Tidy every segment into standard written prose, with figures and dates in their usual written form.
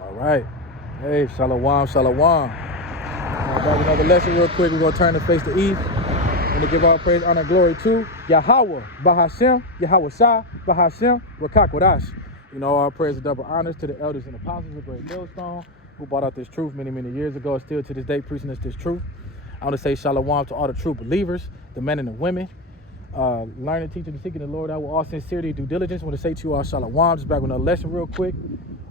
All right. Hey, shalom, shalom. Back another lesson real quick. We're going to turn the face to Eve. We're going to give all praise, honor, and glory to Yahweh, Bahashem, Yahweh Shah, Bahashem, Rakak Wadash. You know, all praise and double honors to the elders and apostles of Great Millstone who brought out this truth many, many years ago, still to this day preaching us this truth. I want to say shalom to all the true believers, the men and the women, learning, teaching, and seeking the Lord out with all sincerity and due diligence. I want to say to you all shalom, just back with another lesson real quick.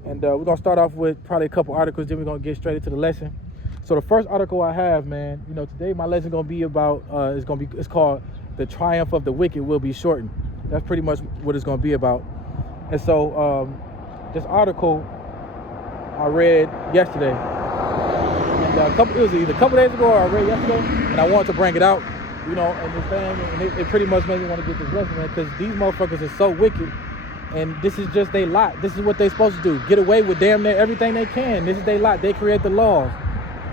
And we're going to start off with probably a couple articles, then we're going to get straight into the lesson. So the first article I have, man, you know, today my lesson is going to be about, it's called The Triumph of the Wicked Will Be Shortened. That's pretty much what it's going to be about. And so this article I read yesterday. And it was either a couple days ago or I read yesterday, and I wanted to bring it out, you know, and this thing, and it pretty much made me want to get this lesson, man, because these motherfuckers are so wicked, and this is just their lot. This is what they're supposed to do. Get away with damn near everything they can. This is their lot. They create the laws.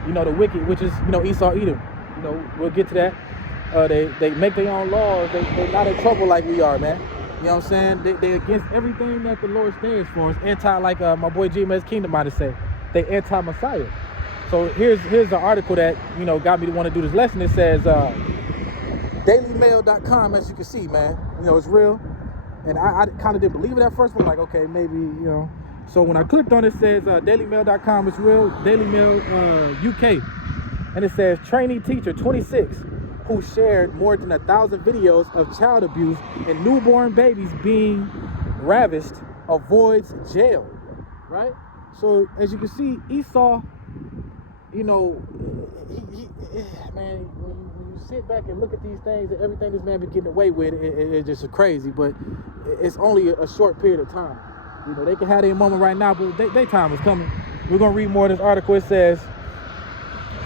You know, the wicked, which is, you know, Esau, Edom. You know, we'll get to that. They make their own laws. They're not in trouble like we are, man. You know what I'm saying? They against everything that the Lord stands for. It's anti, like my boy GMS Kingdom might have said. They anti-Messiah. So here's the article that, you know, got me to want to do this lesson. It says, dailymail.com, as you can see, man. You know, it's real. And I kind of didn't believe it at first, but like, okay, maybe, you know. So when I clicked on it, it says dailymail.com, it's real, Daily Mail UK. And it says, trainee teacher 26 who shared more than 1,000 videos of child abuse and newborn babies being ravished avoids jail, right? So as you can see, Esau, you know, man, when you sit back and look at these things and everything this man been getting away with, it's just crazy, but it's only a short period of time. You know, they can have their moment right now, but their time is coming. We're going to read more of this article. It says,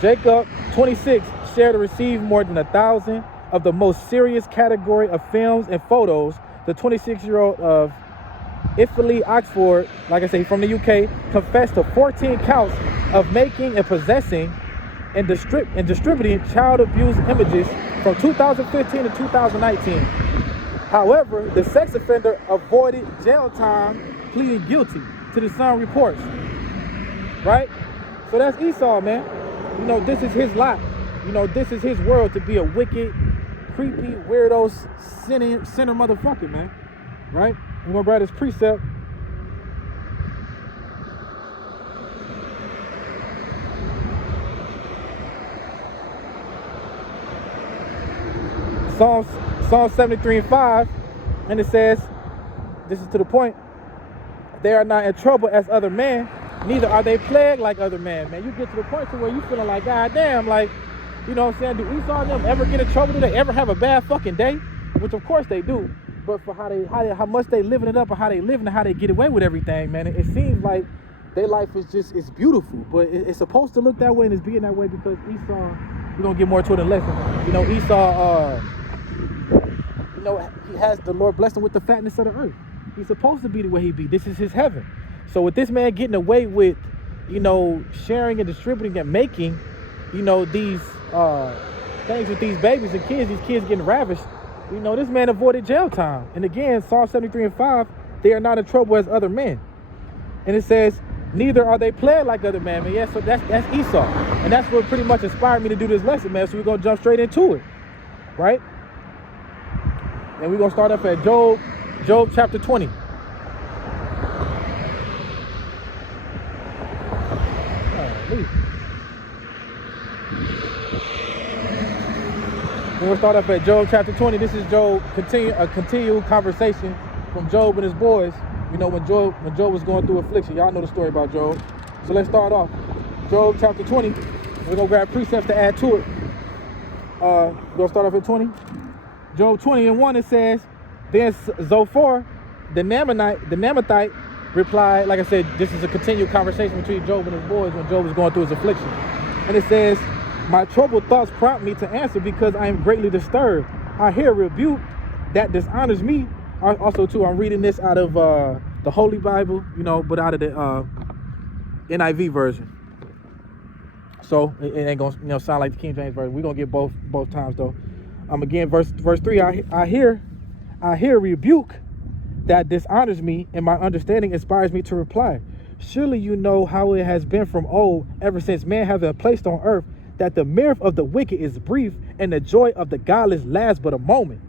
Jacob, 26, shared or received more than 1,000 of the most serious category of films and photos. The 26-year-old of Ifley, Oxford, like I say, from the UK, confessed to 14 counts of making and possessing and distributing child abuse images from 2015 to 2019. However, the sex offender avoided jail time, pleading guilty, to the Sun reports. Right? So that's Esau, man. You know, this is his lot. You know, this is his world, to be a wicked, creepy, weirdo, sinner motherfucker, man. Right? I'm gonna grab this precept. Psalm 73:5, and it says, this is to the point, they are not in trouble as other men, neither are they plagued like other men. Man, you get to the point to where you feeling like, God damn, like, you know what I'm saying? Do Esau and them ever get in trouble? Do they ever have a bad fucking day? Which of course they do. But for how much they living it up, and how they living and how they get away with everything, man, it seems like their life is just, it's beautiful. But it's supposed to look that way, and it's being that way because Esau, we're gonna get more to it in the lesson. You know, Esau, you know, he has the Lord blessed him with the fatness of the earth. He's supposed to be the way he be. This is his heaven. So with this man getting away with, you know, sharing and distributing and making, you know, these things with these babies and kids, these kids getting ravished, you know, this man avoided jail time. And again, Psalm 73:5, they are not in trouble as other men. And it says, neither are they plagued like other men. Man, yeah, so that's Esau. And that's what pretty much inspired me to do this lesson, man. So we're going to jump straight into it, right? And we're going to start up at Job chapter 20. We're going to start up at Job chapter 20. This is Job, a continued conversation from Job and his boys. You know, when Job was going through affliction. Y'all know the story about Job. So let's start off. Job chapter 20. We're going to grab precepts to add to it. We're going to start off at 20. Job 20:1, it says, then Zophar, the Naamathite, replied, like I said, this is a continued conversation between Job and his boys when Job was going through his affliction. And it says, my troubled thoughts prompt me to answer because I am greatly disturbed. I hear rebuke that dishonors me. Also, too, I'm reading this out of the Holy Bible, you know, but out of the NIV version. So it ain't gonna, you know, sound like the King James version. We're gonna get both times though. Again, verse 3. I hear rebuke that dishonors me, and my understanding inspires me to reply. surely you know how it has been from old, ever since man have been placed on earth, that the mirth of the wicked is brief, and the joy of the godless lasts but a moment.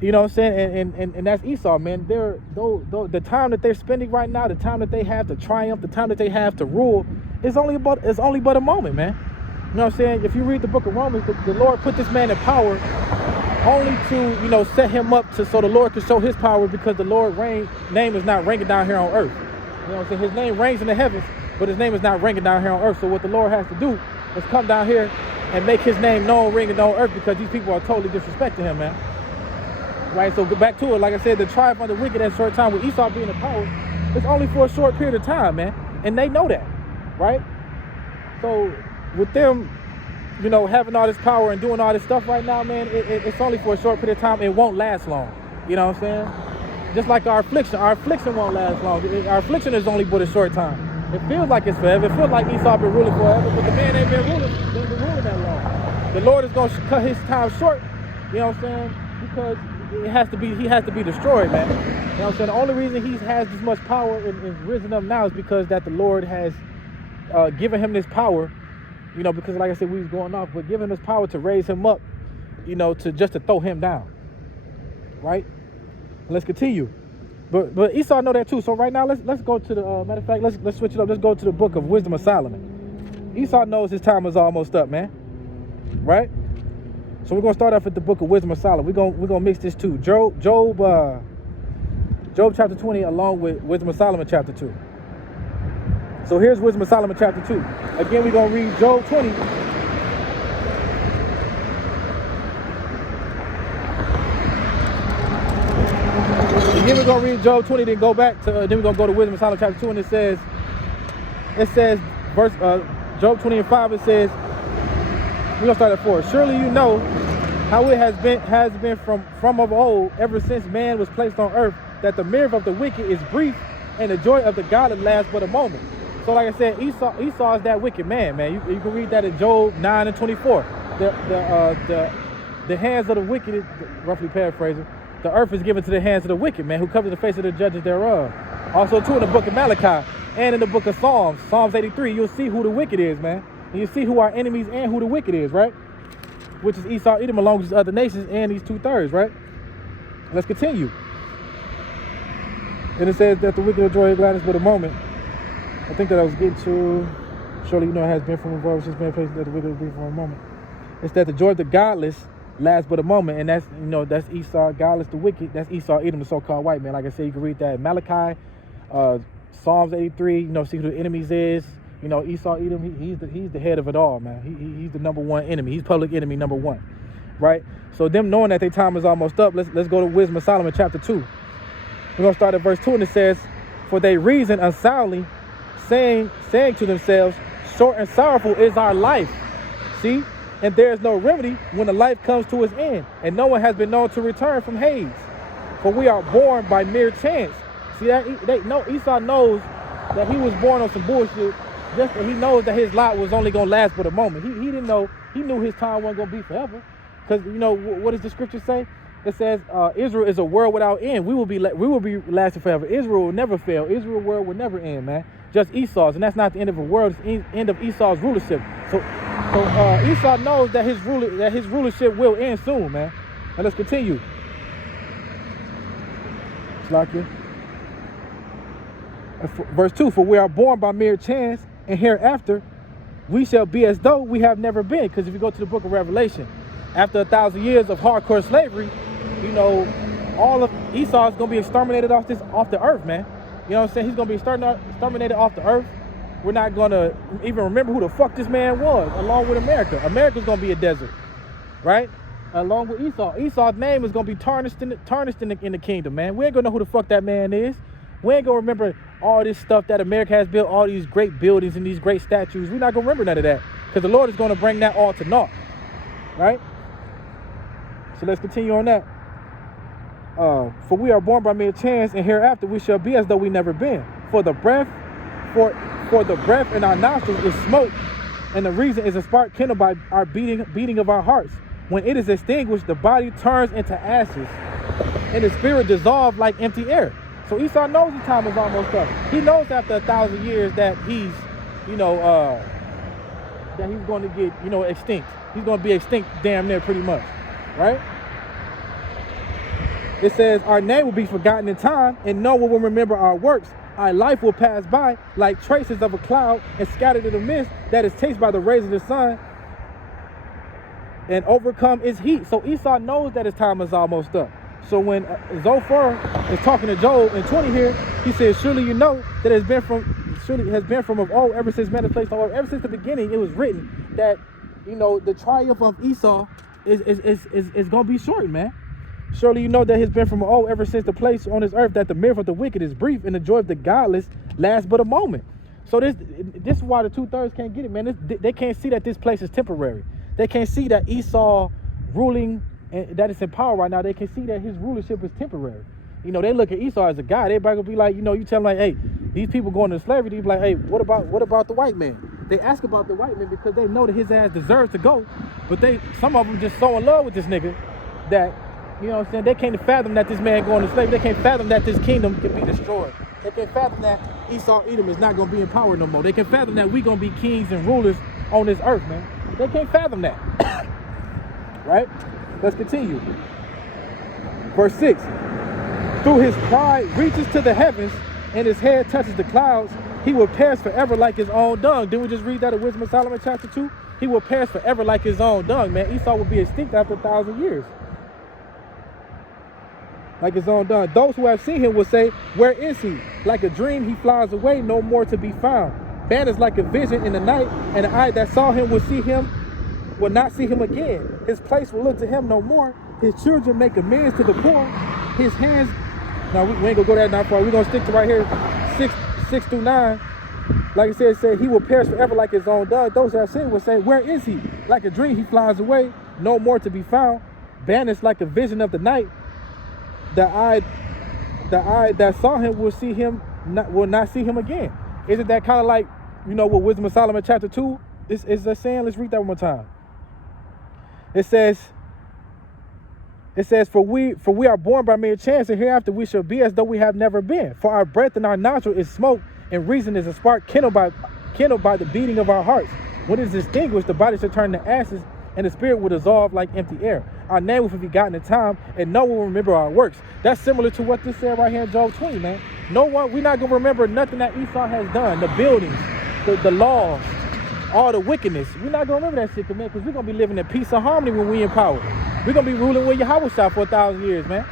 You know what I'm saying? And that's Esau, man. The time that they're spending right now, the time that they have to triumph, the time that they have to rule, is only but a moment, man. You know what I'm saying? If you read the book of Romans, the Lord put this man in power only to, you know, set him up so the Lord could show his power, because the Lord's name is not ringing down here on earth. You know what I'm saying? His name reigns in the heavens, but his name is not ringing down here on earth. So what the Lord has to do is come down here and make his name known, ringing on earth, because these people are totally disrespecting him, man. Right, so go back to it. Like I said, the triumph of the wicked at a short time, with Esau being in power, it's only for a short period of time, man. And they know that, right? So with them, you know, having all this power and doing all this stuff right now, man, it's only for a short period of time. It won't last long. You know what I'm saying? Just like our affliction won't last long. Our affliction is only but a short time. It feels like it's forever. It feels like Esau been ruling forever, but the man ain't been ruling that long. The Lord is gonna cut his time short. You know what I'm saying? Because he has to be destroyed, man. You know what I'm saying? The only reason he has this much power and risen up now is because that the Lord has given him this power, you know, because like I said, we was going off, but giving this power to raise him up, you know, to throw him down. Right? Let's continue. But Esau know that too. So right now, let's go to the matter of fact, let's switch it up. Let's go to the book of Wisdom of Solomon. Esau knows his time is almost up, man. Right? So we're gonna start off with the book of Wisdom of Solomon. We're gonna mix this too. Job chapter 20 along with Wisdom of Solomon chapter 2. So here's Wisdom of Solomon chapter 2. Again, we're gonna read Job 20. Again, we're gonna read Job 20, then go back to then we're gonna go to Wisdom of Solomon chapter 2, and it says verse Job 20 and 5, it says, we're gonna start at 4. Surely you know how it has been from of old, ever since man was placed on earth, that the mirth of the wicked is brief, and the joy of the godly lasts but a moment. So like I said, Esau is that wicked man, man. You can read that in Job 9 and 24. The hands of the wicked, roughly paraphrasing, the earth is given to the hands of the wicked, man, who cover the face of the judges thereof. Also too in the book of Malachi and in the book of Psalms 83, you'll see who the wicked is, man. And you see who our enemies and who the wicked is, right? Which is Esau, Edom, along with these other nations and these 2/3, right? Let's continue. And it says that the wicked will enjoy gladness but a moment. I think that I was getting to, surely you know it has been from above, since man placed that the wicked will be for a moment. It's that the joy of the godless lasts but a moment, and that's, you know, that's Esau, godless, the wicked. That's Esau, Edom, the so-called white man. Like I said, you can read that in Malachi, Psalms 83. You know, see who the enemies is. You know, Esau, Edom, he's the head of it all, man. He's the number one enemy. He's public enemy number one, right? So them knowing that their time is almost up, let's go to Wisdom of Solomon chapter 2. We're going to start at verse 2, and it says, for they reason unsoundly, saying to themselves, short and sorrowful is our life. See? And there is no remedy when the life comes to its end, and no one has been known to return from Hades. For we are born by mere chance. See that? Esau knows that he was born on some bullshit. Just that he knows that his lot was only gonna last but a moment. He didn't know. He knew his time wasn't gonna be forever. Because you know what does the scripture say? It says Israel is a world without end. We will be lasting forever. Israel will never fail. Israel's world will never end, man. Just Esau's, and that's not the end of the world. It's the end of Esau's rulership. So Esau knows that his rulership will end soon, man. Now let's continue. Slakia. Verse 2, for we are born by mere chance, and hereafter we shall be as though we have never been. Because if you go to the book of Revelation, after 1,000 years of hardcore slavery, you know, all of Esau is going to be exterminated off the earth, man. You know what I'm saying? He's going to be exterminated off the earth. We're not going to even remember who the fuck this man was, along with America. America's going to be a desert, right? Along with Esau. Esau's name is going to be tarnished in the kingdom, man. We ain't going to know who the fuck that man is. We ain't going to remember all this stuff that America has built, all these great buildings and these great statues. We're not going to remember none of that, because the Lord is going to bring that all to naught, right? So let's continue on that. For we are born by mere chance, and hereafter we shall be as though we never been. For the breath in our nostrils is smoke, and the reason is a spark kindled by our beating of our hearts. When it is extinguished, the body turns into ashes, and the spirit dissolved like empty air. So Esau knows the time is almost up. He knows after 1,000 years that he's, that he's going to get, extinct. He's going to be extinct damn near pretty much, right? It says, our name will be forgotten in time, and no one will remember our works. Our life will pass by like traces of a cloud and scattered in the mist that is chased by the rays of the sun and overcome its heat. So Esau knows that his time is almost up. So when Zophar is talking to Job in 20 here, he says, surely you know that it has been from of old, ever since man is placed on earth, ever since the beginning, it was written that, the triumph of Esau is going to be shortened, man. Surely you know that it has been from old, ever since the place on this earth, that the mirth of the wicked is brief and the joy of the godless lasts but a moment. So this is why the 2/3 can't get it, man. They can't see that this place is temporary. They can't see that Esau ruling and that it's in power right now. They can see that his rulership is temporary. They look at Esau as a god. Everybody will be like, you tell them like, hey, these people going into slavery. They be like, hey, what about the white man? They ask about the white man because they know that his ass deserves to go. But some of them just so in love with this nigga that, they can't fathom that this man going to slavery. They can't fathom that this kingdom can be destroyed. They can't fathom that Esau Edom is not going to be in power no more. They can fathom that we going to be kings and rulers on this earth, man. They can't fathom that. Right? Let's continue. Verse 6. Through his pride reaches to the heavens and his head touches the clouds, he will perish forever like his own dung. Didn't we just read that in Wisdom of Solomon chapter 2? He will perish forever like his own dung, man. Esau will be extinct after 1,000 years. Like his own dung. Those who have seen him will say, where is he? Like a dream he flies away, no more to be found. Banished like a vision in the night, and the eye that saw him will not see him again. His place will look to him no more. His children make amends to the poor. His hands, now we ain't gonna go that far. We're gonna stick to right here, 6 through 9. Like it said, he will perish forever like his own dung. Those that sin will say, where is he? Like a dream he flies away, no more to be found. Banished like a vision of the night. The eye that saw him will not see him again. Isn't that kind of like, what Wisdom of Solomon chapter 2 is saying? Let's read that one more time. It says, for we are born by mere chance, and hereafter we shall be as though we have never been. For our breath and our nostril is smoke, and reason is a spark kindled by the beating of our hearts. When it is extinguished, the body shall turn to ashes, and the spirit will dissolve like empty air. Our name will be forgotten in time, and no one will remember our works. That's similar to what this said right here in Job 20, man. We're not going to remember nothing that Esau has done. The buildings, the laws, all the wickedness. We're not going to remember that shit, man, because we're going to be living in peace and harmony when we in power. We're going to be ruling with Yahweh for 1,000 years, man.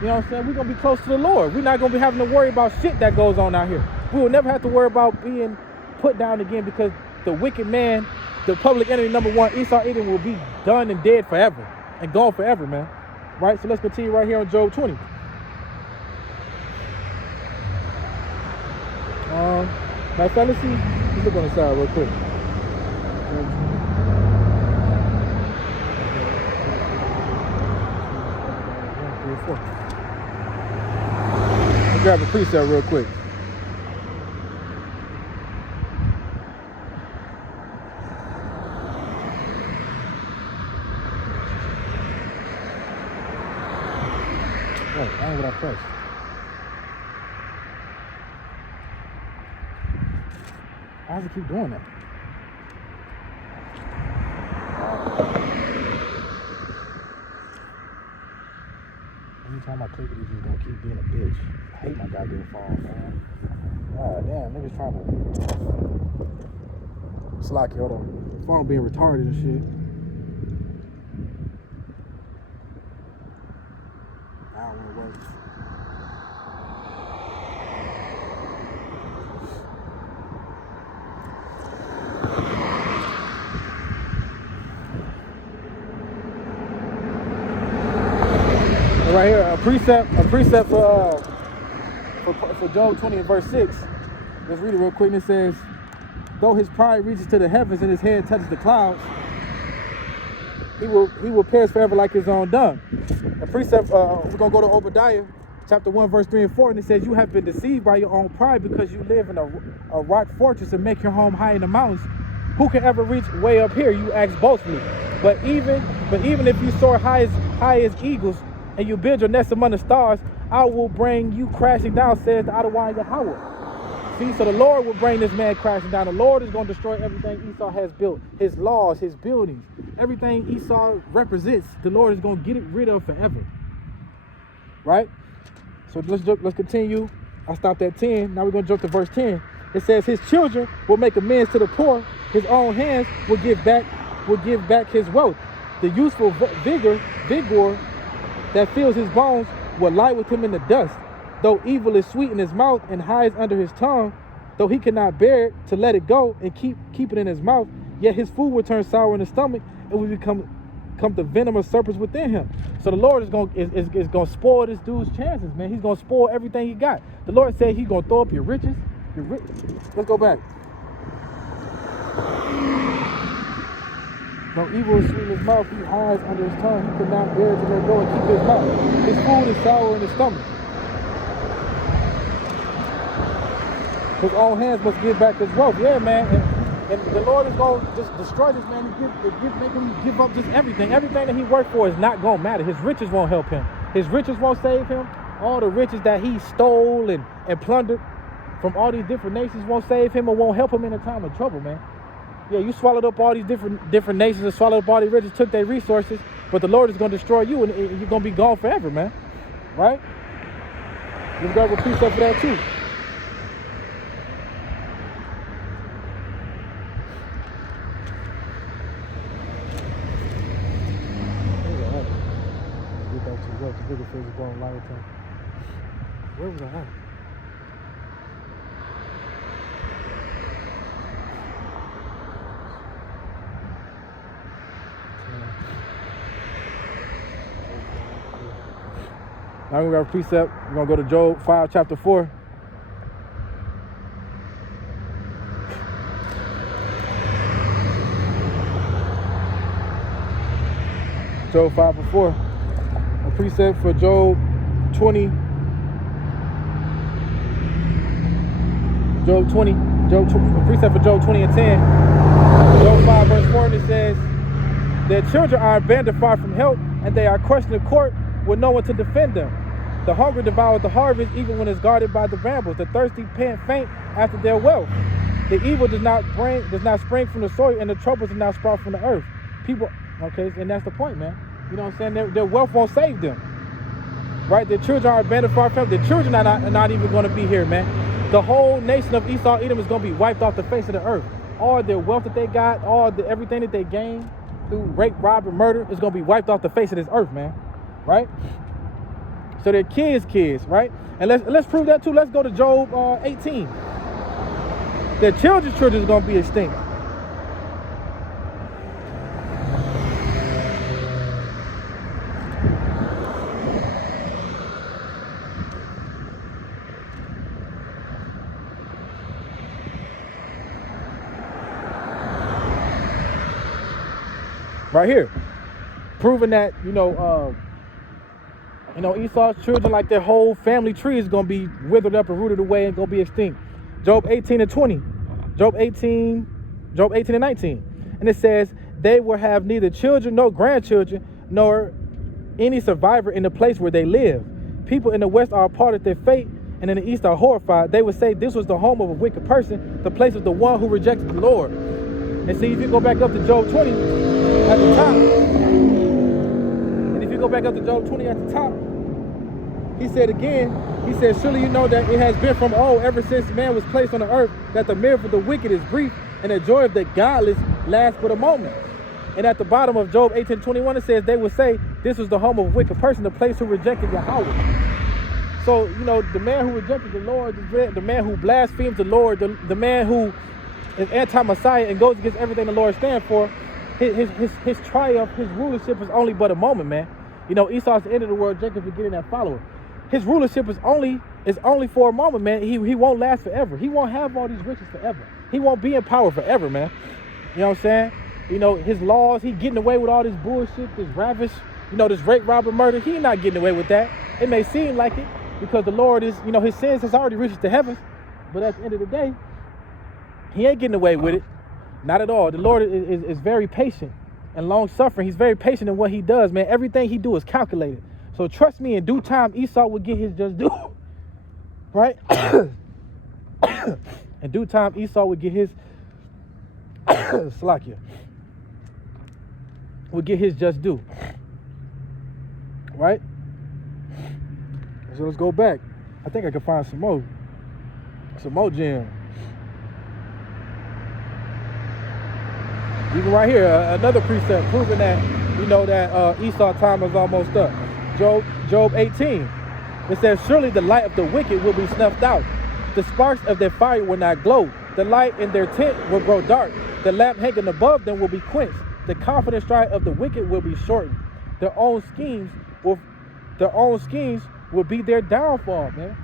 You know what I'm saying? We're going to be close to the Lord. We're not going to be having to worry about shit that goes on out here. We will never have to worry about being put down again because the wicked man, the public enemy number one, Esau Edom, will be done and dead forever and gone forever, man. Right? So let's continue right here on Job 20. Now, fellas, let's look on the side real quick. Let's grab a precept real quick. Wait, I ain't what I pressed. Why does it keep doing that? Anytime I click it, it's just gonna keep being a bitch. I hate my goddamn phone, man. Oh damn, niggas trying to slack it, hold on. Phone being retarded and shit. I don't wanna work. Right here, a precept for Job 20 and verse 6. Let's read it real quick. And it says, though his pride reaches to the heavens and his head touches the clouds, he will perish forever like his own dung. A precept, we're gonna go to Obadiah chapter 1, verse 3 and 4, and it says, you have been deceived by your own pride because you live in a rock fortress and make your home high in the mountains. Who can ever reach way up here? You ask boastfully. But even if you soar high as eagles, and you build your nest among the stars, I will bring you crashing down, says the Adonai Yahweh. See, so the Lord will bring this man crashing down. The Lord is going to destroy everything Esau has built, his laws, his buildings, everything Esau represents. The Lord is going to get it rid of forever. Right? So let's continue. I stopped at 10. Now we're going to jump to verse 10. It says, his children will make amends to the poor. His own hands will give back his wealth. The useful vigor that fills his bones will lie with him in the dust. Though evil is sweet in his mouth and hides under his tongue, though he cannot bear it to let it go and keep it in his mouth, yet his food will turn sour in his stomach and will become the venom of serpents within him. So the Lord is going to spoil this dude's chances, man. He's going to spoil everything he got. The Lord said he's going to throw up your riches. Let's go back. Though evil is sweet in his mouth, he hides under his tongue. He cannot bear it to let go and keep his mouth. His food is sour in his stomach. His own hands must give back his wealth. Yeah, man. And the Lord is going to just destroy this man and make him give up just everything. Everything that he worked for is not going to matter. His riches won't help him. His riches won't save him. All the riches that he stole and plundered from all these different nations won't save him or won't help him in a time of trouble, man. Yeah, you swallowed up all these different nations and swallowed up all these riches, took their resources, but the Lord is going to destroy you and you're going to be gone forever, man. Right? You've got to repeat stuff for that too. Where was I at? Now we got a precept. We're going to go to Job 5, chapter 4. Job 5 and 4. A precept for Job 20. A precept for Job 20 and 10. Job 5 verse 4, it says, their children are abandoned far from help, and they are crushed in court with no one to defend them. The hungry devour the harvest, even when it's guarded by the brambles. The thirsty pant faint after their wealth. The evil does not spring from the soil, and the troubles do not sprout from the earth. People, okay, and that's the point, man. You know what I'm saying? Their wealth won't save them. Right? Their children are abandoned far from them. Their children are not even going to be here, man. The whole nation of Esau, Edom is going to be wiped off the face of the earth. All their wealth that they got, everything that they gained through rape, rob, and murder is going to be wiped off the face of this earth, man. Right? So their kids, right? And let's prove that too. Let's go to Job 18. Their children is going to be extinct. Right here, proving that Esau's children, like their whole family tree, is gonna be withered up and rooted away and gonna be extinct. Job 18 and 20, Job 18 and 19, and it says they will have neither children nor grandchildren nor any survivor in the place where they live. People in the west are a part of their fate, and in the east are horrified. They would say this was the home of a wicked person, the place of the one who rejected the Lord. And see, if you go back up to Job 20 at the top, and if you go back up to Job 20 at the top, he said again, he said, surely you know that it has been from old, ever since man was placed on the earth, that the mirth of the wicked is brief, and the joy of the godless lasts but a moment. And at the bottom of Job 18:21, it says, they will say, this was the home of a wicked person, the place who rejected Yahweh. So, the man who rejected the Lord, the man who blasphemes the Lord, the man who is anti-Messiah and goes against everything the Lord stands for, his triumph, his rulership is only but a moment, man. Esau's the end of the world, Jacob is getting that follower. His rulership is only for a moment, man. He won't last forever. He won't have all these riches forever. He won't be in power forever, man. You know what I'm saying? His laws, he getting away with all this bullshit, this ravish, this rape, robbery, murder. He not getting away with that. It may seem like it because the Lord is, his sins has already reached the heavens. But at the end of the day, he ain't getting away with it. Not at all. The Lord is very patient and long-suffering. He's very patient in what he does, man. Everything he do is calculated. So trust me, in due time, Esau will get his just due. Right? In due time, Esau would get his Slakia. Would get his just due. Right? So let's go back. I think I can find some more gems. Even right here, another precept proving that, that Esau time is almost up. Job 18. It says, surely the light of the wicked will be snuffed out. The sparks of their fire will not glow. The light in their tent will grow dark. The lamp hanging above them will be quenched. The confident stride of the wicked will be shortened. Their own schemes will be their downfall, man.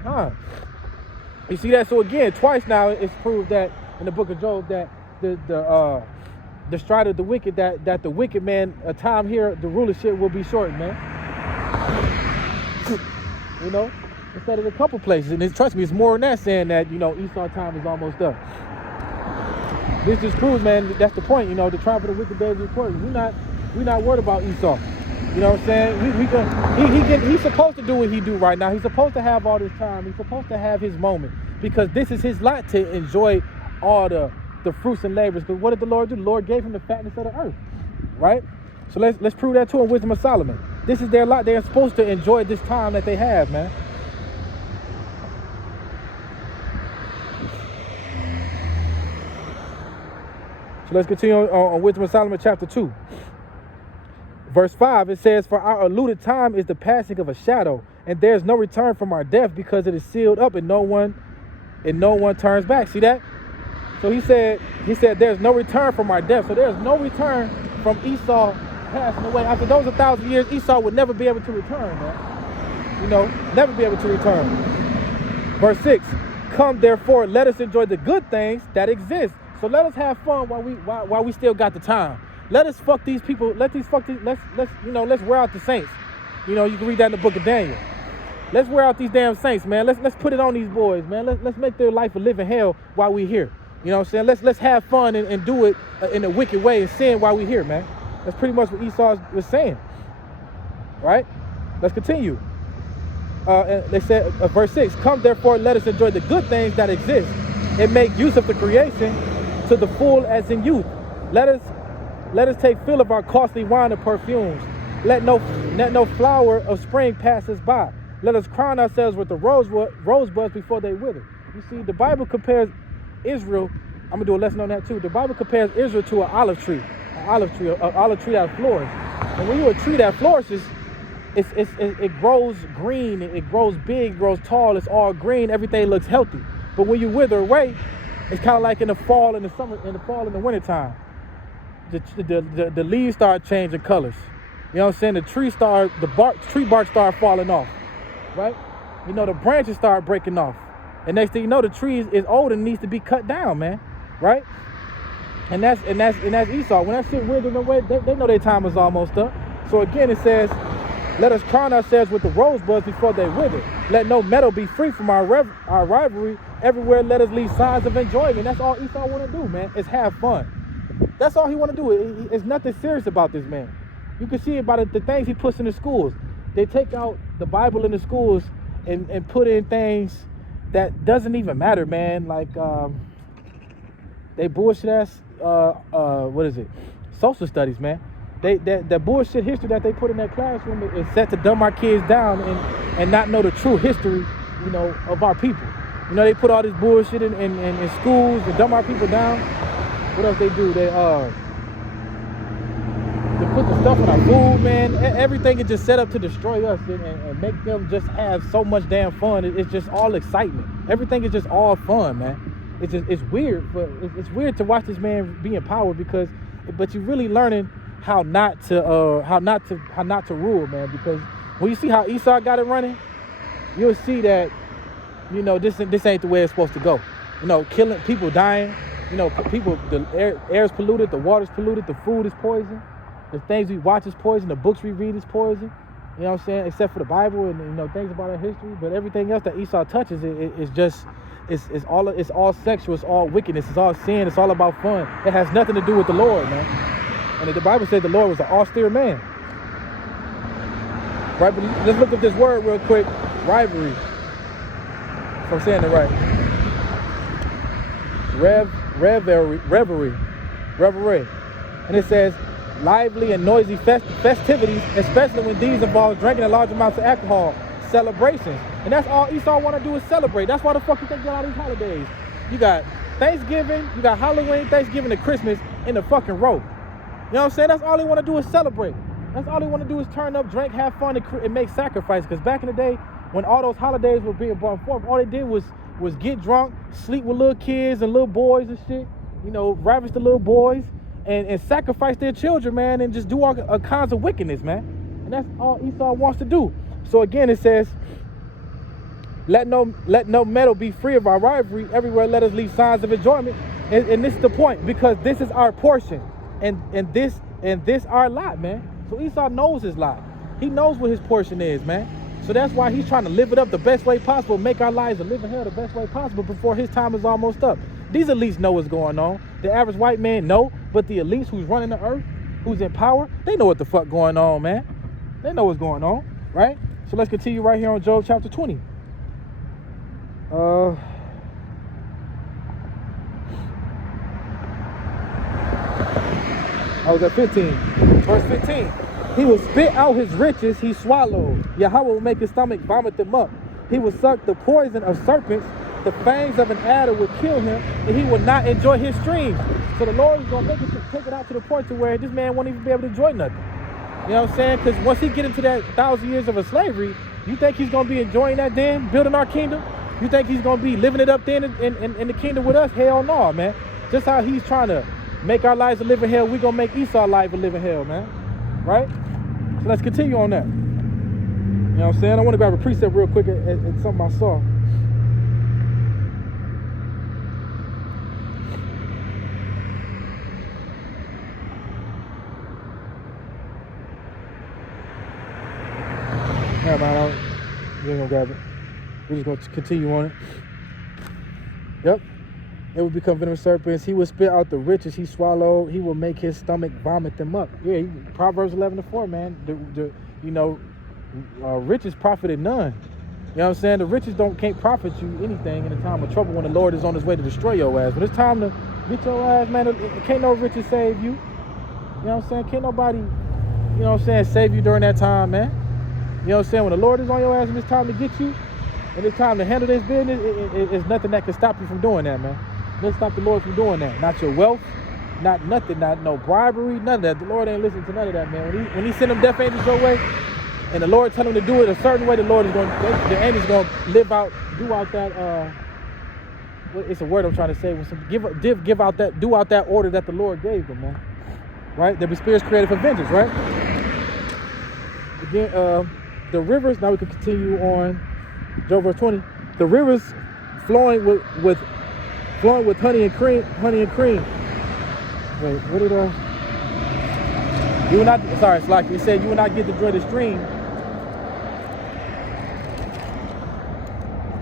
You see that? So again, twice now it's proved that in the book of Job that the stride of the wicked, that the wicked man, a time here, the rulership will be shortened, man. It said it a couple places, and trust me, it's more than that, saying that, Esau time is almost up. This just proves, man, that's the point, the triumph of the wicked days is important. We're not worried about Esau. You know what I'm saying? He's supposed to do what he do right now. He's supposed to have all this time. He's supposed to have his moment, because this is his lot to enjoy all the fruits and labors. Because what did the Lord do? The Lord gave him the fatness of the earth, right? So let's prove that to him. Wisdom of Solomon. This is their lot. They're supposed to enjoy this time that they have, man. So let's continue on Wisdom of Solomon chapter 2. Verse 5, it says, for our allotted time is the passing of a shadow, and there is no return from our death, because it is sealed up and no one turns back. See that? So he said there's no return from our death. So there's no return from Esau passing away. After those 1,000 years, Esau would never be able to return, man. Never be able to return. Verse 6, come therefore, let us enjoy the good things that exist. So let us have fun while we still got the time. Let us fuck these people. Let's wear out the saints. You can read that in the book of Daniel. Let's wear out these damn saints, man. Let's put it on these boys, man. Let's make their life a living hell while we're here. You know what I'm saying? Let's have fun and do it in a wicked way and sin while we're here, man. That's pretty much what Esau was saying. Right? Let's continue. They said, verse 6, come therefore, let us enjoy the good things that exist and make use of the creation to the full as in youth. Let us take fill of our costly wine and perfumes. Let no flower of spring pass us by. Let us crown ourselves with the rosebuds before they wither. You see, the Bible compares Israel. I'm gonna do a lesson on that too. The Bible compares Israel to an olive tree that flourishes. And when you're a tree that flourishes, it grows green, it grows big, it grows tall. It's all green. Everything looks healthy. But when you wither away, it's kind of like in the fall and the winter time. The leaves start changing colors. You know what I'm saying? The tree bark start falling off, right? The branches start breaking off. And next thing you know, the tree is old and needs to be cut down, man, right? And that's Esau. When that shit withering away, they know their time is almost up. So again, it says, let us crown ourselves with the rosebuds before they wither. Let no metal be free from our rivalry. Everywhere, let us leave signs of enjoyment. That's all Esau want to do, man, is have fun. That's all he want to do. It's nothing serious about this man. You can see it by the things he puts in the schools. They take out the Bible in the schools and put in things that doesn't even matter, man. Like they bullshit ass social studies, man. That bullshit history that they put in that classroom is set to dumb our kids down and not know the true history, of our people. They put all this bullshit in schools to dumb our people down. What else they do? They put the stuff in our food, man. Everything is just set up to destroy us and make them just have so much damn fun. It's just all excitement. Everything is just all fun, man. It's weird, but it's weird to watch this man be in power but you're really learning how not to rule, man. Because when you see how Esau got it running, you'll see that this ain't the way it's supposed to go. Killing people, dying. People, the air is polluted, the water's polluted, the food is poison. The things we watch is poison. The books we read is poison. You know what I'm saying? Except for the Bible and things about our history. But everything else that Esau touches, it's all sexual. It's all wickedness. It's all sin. It's all about fun. It has nothing to do with the Lord, man. And the Bible said the Lord was an austere man. Right, but let's look up this word real quick. Rivalry. If I'm saying it right. Revelry. And it says lively and noisy festivities, especially when these involve drinking large amounts of alcohol, celebrations. And that's all Esau want to do is celebrate. That's why the fuck you think you got all these holidays. You got Thanksgiving, you got Halloween, Thanksgiving, and Christmas in the fucking row. You know what I'm saying? That's all they want to do is celebrate. That's all they want to do is turn up, drink, have fun, and make sacrifice. Because back in the day, when all those holidays were being brought forth, all they did was get drunk, sleep with little kids and little boys and shit, you know, ravish the little boys, and sacrifice their children, man, and just do all kinds of wickedness, man. And that's all Esau wants to do. So again, it says, let no metal be free of our rivalry. Everywhere let us leave signs of enjoyment. And this is the point, because this is our portion, and this our lot, man. So Esau knows his lot. He knows what his portion is, man. So that's why he's trying to live it up the best way possible, make our lives a living hell the best way possible before his time is almost up. These elites know what's going on. The average white man know, but the elites who's running the earth, who's in power, they know what the fuck going on, man. They know what's going on, right? So let's continue right here on Job chapter 20. I was at 15. Verse 15. He will spit out his riches he swallowed. Yahweh will make his stomach vomit them up. He will suck the poison of serpents. The fangs of an adder will kill him, and he will not enjoy his streams. So the Lord is going to take it out to the point to where this man won't even be able to enjoy nothing. You know what I'm saying? Because once he get into that 1,000 years of a slavery, you think he's going to be enjoying that then, building our kingdom? You think he's going to be living it up then in the kingdom with us? Hell no, man. Just how he's trying to make our lives a living hell, we're going to make Esau's life a living hell, man. Right? So let's continue on that. You know what I'm saying? I want to grab a precept real quick at something I saw. Never mind, we ain't gonna grab it. We're just gonna continue on it. Yep. It will become venomous serpents. He will spit out the riches he swallowed. He will make his stomach vomit them up. Yeah, Proverbs 11:4, man. Riches profited none. You know what I'm saying? The riches can't profit you anything in a time of trouble when the Lord is on his way to destroy your ass. When it's time to get your ass, man, can't no riches save you. You know what I'm saying? Can't nobody, you know what I'm saying, save you during that time, man. You know what I'm saying? When the Lord is on your ass and it's time to get you, and it's time to handle this business, it's nothing that can stop you from doing that, man. Let's stop the Lord from doing that. Not your wealth, not nothing, not no bribery, none of that. The Lord ain't listening to none of that, man. When he send them death angels your way, and the Lord tell him to do it a certain way, the angels going to do out that, it's a word I'm trying to say, give out that, do out that order that the Lord gave them, man. Right? There be spirits created for vengeance, right? Again, the rivers, now we can continue on Job verse 20. The rivers flowing with honey and cream. Wait, what did you will not, sorry, it's like it said you will not get to enjoy the stream.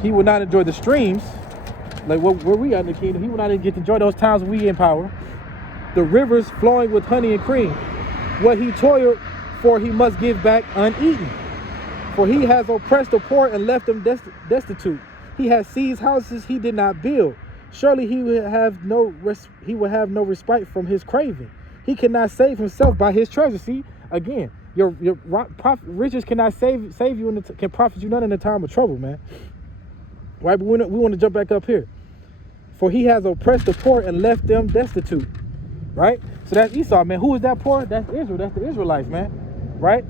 He will not enjoy the streams, like where we are in the kingdom. He will not get to enjoy those times when we in power. The rivers flowing with honey and cream. What he toiled for he must give back uneaten. For he has oppressed the poor and left them destitute. He has seized houses he did not build. Surely he will have no respite from his craving. He cannot save himself by his treasure. See, again, your riches cannot save you can profit you none in the time of trouble, man. Right? But we want to jump back up here. For he has oppressed the poor and left them destitute. Right? So that's Esau, man. Who is that poor? That's Israel. That's the Israelites, man. Right?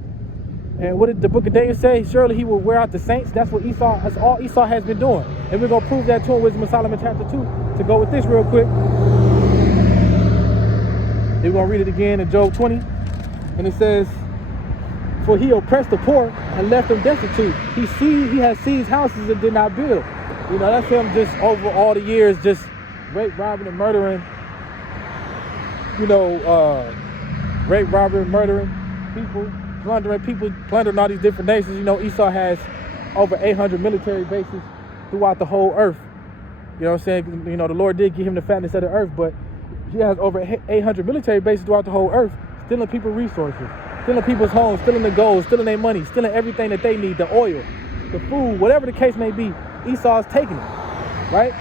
And what did the book of Daniel say? Surely he will wear out the saints. That's all Esau has been doing. And we're going to prove that to him, Wisdom of Solomon chapter 2. To go with this real quick. We're going to read it again in Job 20. And it says, for he oppressed the poor and left them destitute. He has seized houses and did not build. You know, that's him just over all the years, just rape, robbing, and murdering. You know, rape, robbing, murdering people. Plundering all these different nations. You know, Esau has over 800 military bases throughout the whole earth. You know what I'm saying? You know, the Lord did give him the fatness of the earth, but he has over 800 military bases throughout the whole earth, stealing people resources, stealing people's homes, stealing the gold, stealing their money, stealing everything that they need, the oil, the food, whatever the case may be. Esau's taking it, right?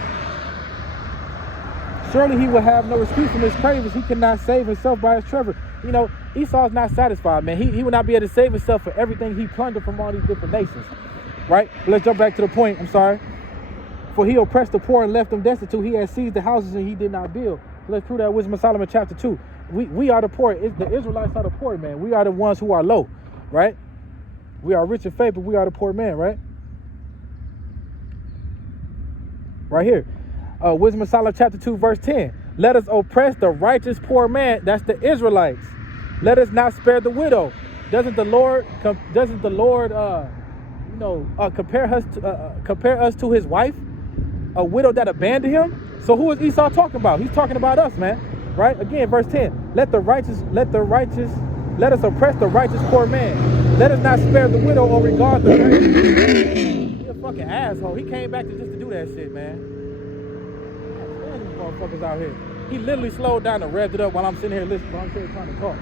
Surely he will have no excuse from his cravings. He cannot save himself by his treasure. You know, Esau's not satisfied, man. He will not be able to save himself for everything he plundered from all these different nations, right? But let's jump back to the point. I'm sorry. For he oppressed the poor and left them destitute. He had seized the houses and he did not build. So let's prove that. Wisdom of Solomon chapter 2. We are the poor. The Israelites are the poor, man. We are the ones who are low, right? We are rich in faith, but we are the poor man, right? Right here. Wisdom of Solomon chapter 2 verse 10. Let us oppress the righteous poor man. That's the Israelites. Let us not spare the widow. Doesn't the Lord compare us to his wife, a widow that abandoned him? So who is Esau talking about? He's talking about us, man. Right? Again, verse 10. Let us oppress the righteous poor man. Let us not spare the widow or regard the He a fucking asshole. He came back just to do that shit, man. Man, these motherfuckers out here. He literally slowed down and revved it up while I'm sitting here listening. I'm sitting trying to talk.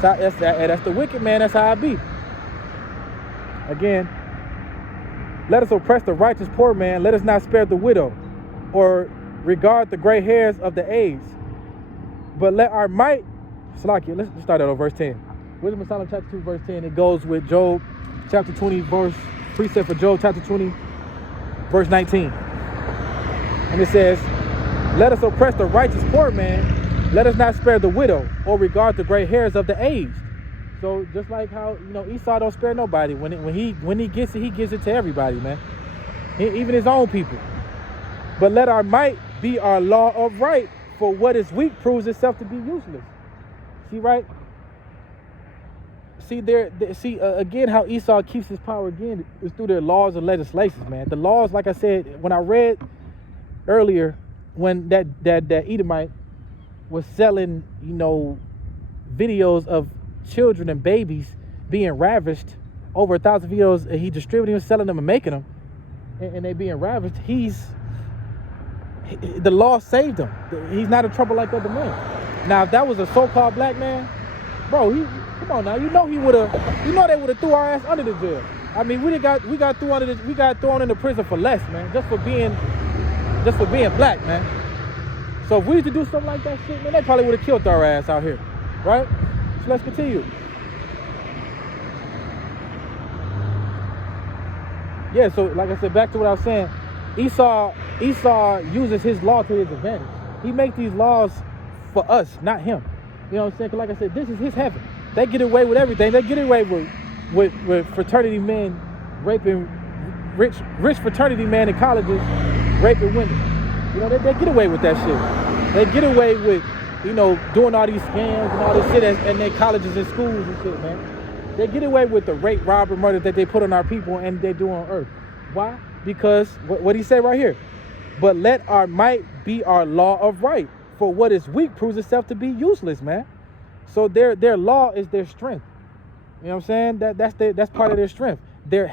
That's the wicked man. That's how I be. Again, let us oppress the righteous poor man. Let us not spare the widow or regard the gray hairs of the aged. But let our might, Salakia, let's start out on verse 10. Wisdom of Solomon chapter 2 verse 10. It goes with Job chapter 20 verse, precept for Job chapter 20 verse 19. And it says, let us oppress the righteous poor man. Let us not spare the widow or regard the gray hairs of the aged. So just like how, you know, Esau don't spare nobody. When he gets it, he gives it to everybody, man. Even his own people. But let our might be our law of right, for what is weak proves itself to be useless. See, right? See, again, how Esau keeps his power again is through their laws and legislations, man. The laws, like I said, when I read earlier, when that Edomite was selling, you know, videos of children and babies being ravished, over 1,000 videos, and he distributing them, selling them, and making them, and they being ravished. The law saved him. He's not in trouble like other men. Now, if that was a so-called black man, bro, come on now, you know they would have threw our ass under the jail. I mean, we got thrown into prison for less, man, just for being black, man. So if we used to do something like that shit, man, they probably would have killed our ass out here, right? So let's continue. Yeah, so like I said, back to what I was saying, Esau uses his law to his advantage. He makes these laws for us, not him. You know what I'm saying? 'Cause like I said, this is his heaven. They get away with everything. They get away with fraternity men raping rich fraternity men in colleges raping women. You know, they get away with that shit. They get away with, you know, doing all these scams and all this shit in their colleges and schools and shit, man. They get away with the rape, robbery, murder that they put on our people and they do on earth. Why? Because what he said right here. But let our might be our law of right. For what is weak proves itself to be useless, man. So their law is their strength. You know what I'm saying? That's part of their strength. They're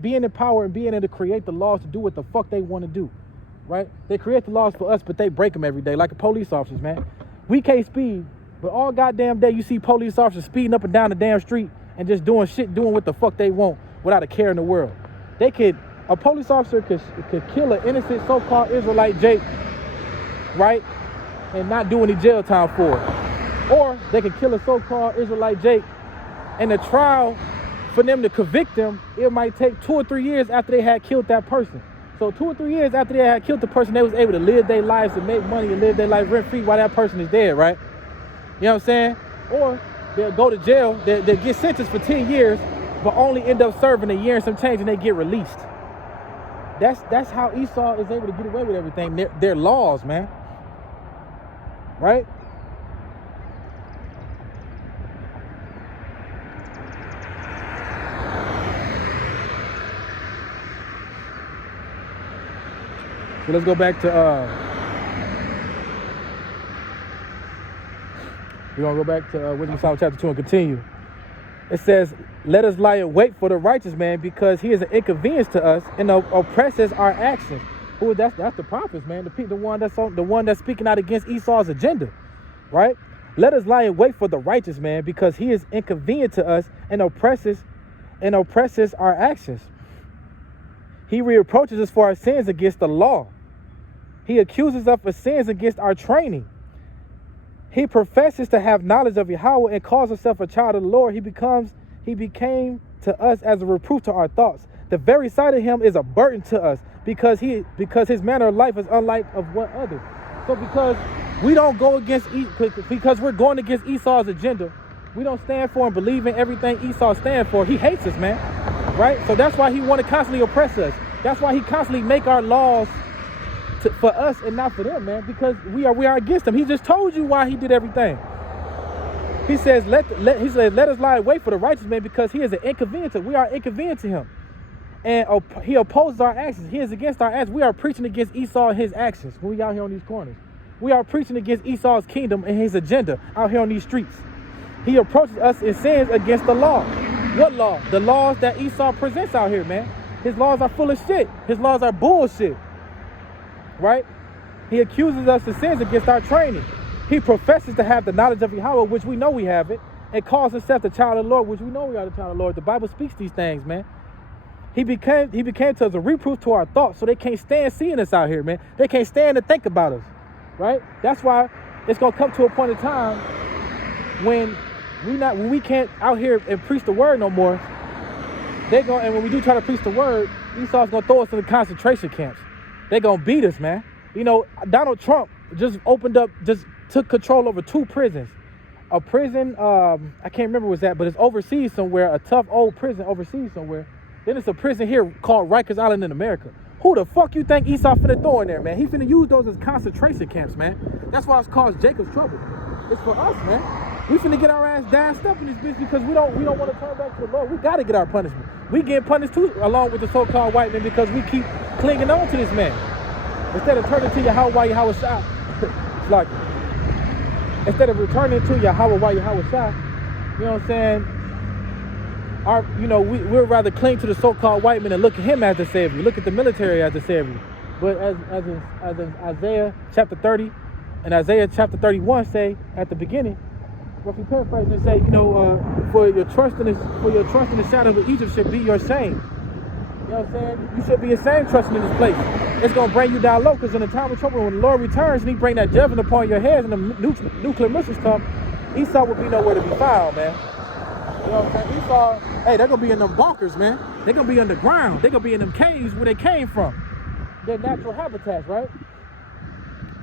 being in power and being able to create the laws to do what the fuck they want to do. Right? They create the laws for us, but they break them every day, like the police officers, man. We can't speed, but all goddamn day you see police officers speeding up and down the damn street and just doing what the fuck they want without a care in the world. A police officer could kill an innocent so-called Israelite Jake, right, and not do any jail time for it. Or they could kill a so-called Israelite Jake, and the trial for them to convict them, it might take 2 or 3 years after they had killed that person. So 2 or 3 years after they had killed the person, they was able to live their lives and make money and live their life rent-free while that person is dead, right? You know what I'm saying? Or they'll go to jail, they'll get sentenced for 10 years, but only end up serving a year and some change and they get released. That's how Esau is able to get away with everything. They're laws, man. Right? So let's go back to we're gonna go back to Wisdom of Solomon chapter 2 and continue. It says, let us lie in wait for the righteous man, because he is an inconvenience to us and oppresses our actions. That's the prophets, man. The one that's speaking out against Esau's agenda, right? Let us lie in wait for the righteous man, because he is inconvenient to us and oppresses our actions. He reproaches us for our sins against the law. He accuses us of sins against our training. He professes to have knowledge of Yahweh and calls himself a child of the Lord. He became to us as a reproof to our thoughts. The very sight of him is a burden to us, because his manner of life is unlike of what others. So because we don't go against, because we're going against Esau's agenda, we don't stand for and believe in everything Esau stands for. He hates us, man. Right? So that's why he want to constantly oppress us. That's why he constantly make our laws for us and not for them, man. Because we are against him. He just told you why he did everything. He says, let us lie in wait for the righteous man, because he is an inconvenience. We are inconvenient to him. And he opposes our actions. He is against our actions. We are preaching against Esau and his actions when we out here on these corners. We are preaching against Esau's kingdom and his agenda out here on these streets. He approaches us and sins against the law. What law? The laws that Esau presents out here, man. His laws are full of shit. His laws are bullshit. Right? He accuses us of sins against our training. He professes to have the knowledge of Yahweh, which we know we have it, and calls himself the child of the Lord, which we know we are the child of the Lord. The Bible speaks these things, man. He became to us a reproof to our thoughts, so they can't stand seeing us out here, man. They can't stand to think about us, right? That's why it's gonna come to a point in time when we can't out here and preach the word no more. And when we do try to preach the word, Esau's gonna throw us in the concentration camps. They're gonna beat us, man. You know, Donald Trump just took control over 2 prisons. A prison, I can't remember what's that, but it's overseas somewhere, a tough old prison overseas somewhere. Then it's a prison here called Rikers Island in America. Who the fuck you think Esau finna throw in there, man? He finna use those as concentration camps, man. That's why it's called Jacob's Trouble. It's for us, man. We finna get our ass dashed up in this bitch because we don't want to turn back to the Lord. We gotta get our punishment. We get punished too, along with the so-called white men, because we keep clinging on to this man. Instead of turning to Yahweh Shah, like, instead of returning to Yahweh Shah, you know what I'm saying? We'd rather cling to the so-called white man and look at him as the savior, look at the military as the savior. But as in Isaiah chapter 30 and Isaiah chapter 31 say at the beginning, roughly paraphrasing, they say, for your trust in the shadow of Egypt should be your shame. You know what I'm saying? You should be ashamed trusting in this place. It's gonna bring you down low, because in the time of trouble, when the Lord returns and he bring that judgment upon your heads and the nuclear missiles come, Esau will be nowhere to be found, man. You know what I'm saying? Esau, hey, they're gonna be in them bunkers, man. They're gonna be underground. They're gonna be in them caves where they came from. Their natural habitats, right?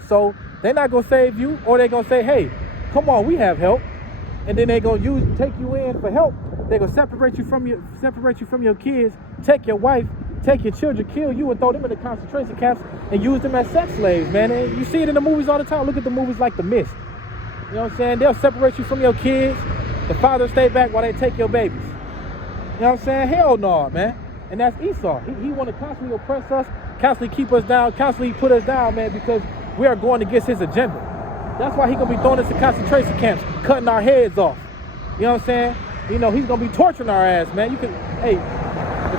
So they're not gonna save you, or they're gonna say, hey, come on, we have help. And then they're gonna take you in for help. They're gonna separate you from your kids, take your wife, take your children, kill you, and throw them in the concentration camps and use them as sex slaves, man. And you see it in the movies all the time. Look at the movies like The Mist. You know what I'm saying? They'll separate you from your kids. The father stay back while they take your babies. You know what I'm saying? Hell no, man. And that's Esau. He want to constantly oppress us, constantly keep us down, constantly put us down, man, because we are going against his agenda. That's why he's going to be throwing us in concentration camps, cutting our heads off. You know what I'm saying? He's going to be torturing our ass, man. If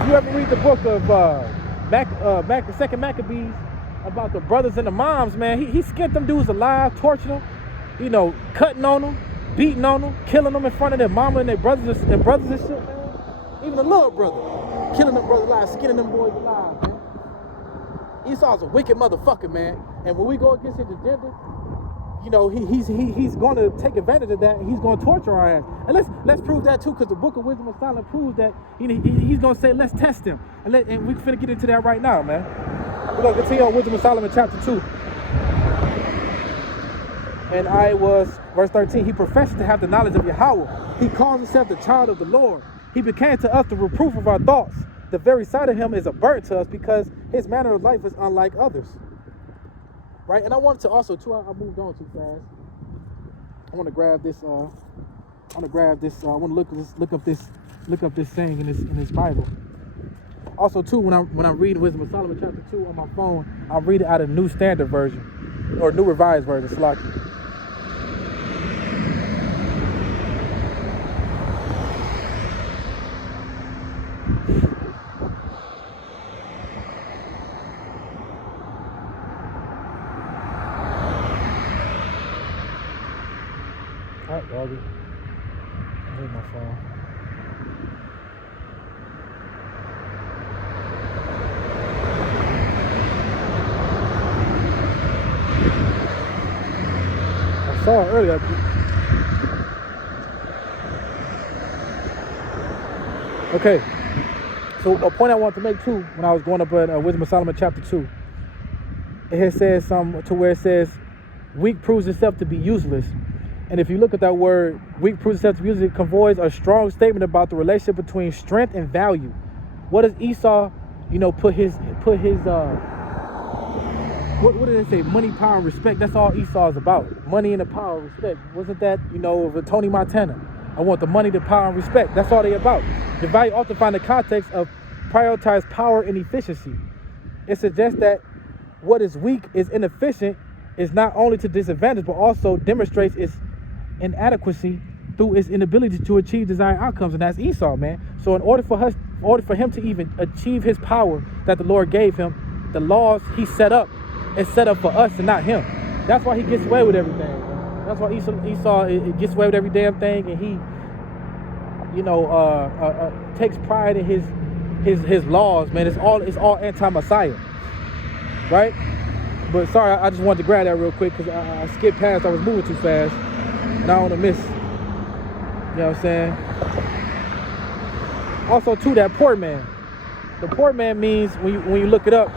you ever read the book of Second Maccabees about the brothers and the moms, man, he skinned them dudes alive, tortured them, cutting on them, beating on them, killing them in front of their mama and their brothers and shit, man. Even the little brother, killing them brothers alive, skinning them boys alive, man. Esau's a wicked motherfucker, man. And when we go against his agenda, he's going to take advantage of that, and he's going to torture our ass. And let's prove that too, because the Book of Wisdom of Solomon proves that he's going to say, let's test him. And we're finna get into that right now, man. We're going to continue on Wisdom of Solomon chapter 2. And verse 13, he professes to have the knowledge of Yahweh. He calls himself the child of the Lord. He became to us the reproof of our thoughts. The very sight of him is a burden to us, because his manner of life is unlike others. Right? And I wanted to also, too, I moved on too fast. I want to grab this, I want to look up this saying in this Bible. Also, too, when I'm reading Wisdom of Solomon chapter 2 on my phone, I'm reading out of New Standard Version, or New Revised Version, Slaki. Hot doggy. I need my phone. I saw it earlier. Okay. So a point I wanted to make too, when I was going up in Wisdom of Solomon chapter 2, it says something to where it says, weak proves itself to be useless. And if you look at that word, weak proves itself to be useless, it conveys a strong statement about the relationship between strength and value. What does Esau, put his what did they say? Money, power, and respect. That's all Esau is about. Money and the power and respect. Wasn't that, of Tony Montana? I want the money, the power, and respect. That's all they about. The value often find the context of prioritize power and efficiency. It suggests that what is weak is inefficient is not only to disadvantage, but also demonstrates its inadequacy through its inability to achieve desired outcomes, and that's Esau, man. So in order for him to even achieve his power that the Lord gave him, the laws he set up is set up for us and not him. That's why he gets away with everything, man. That's why Esau gets away with every damn thing, and he, takes pride in his laws, man. It's all anti-Messiah, right? But sorry, I just wanted to grab that real quick because I skipped past. I was moving too fast, and I don't want to miss. You know what I'm saying? Also, too, that poor man. The poor man means when you look it up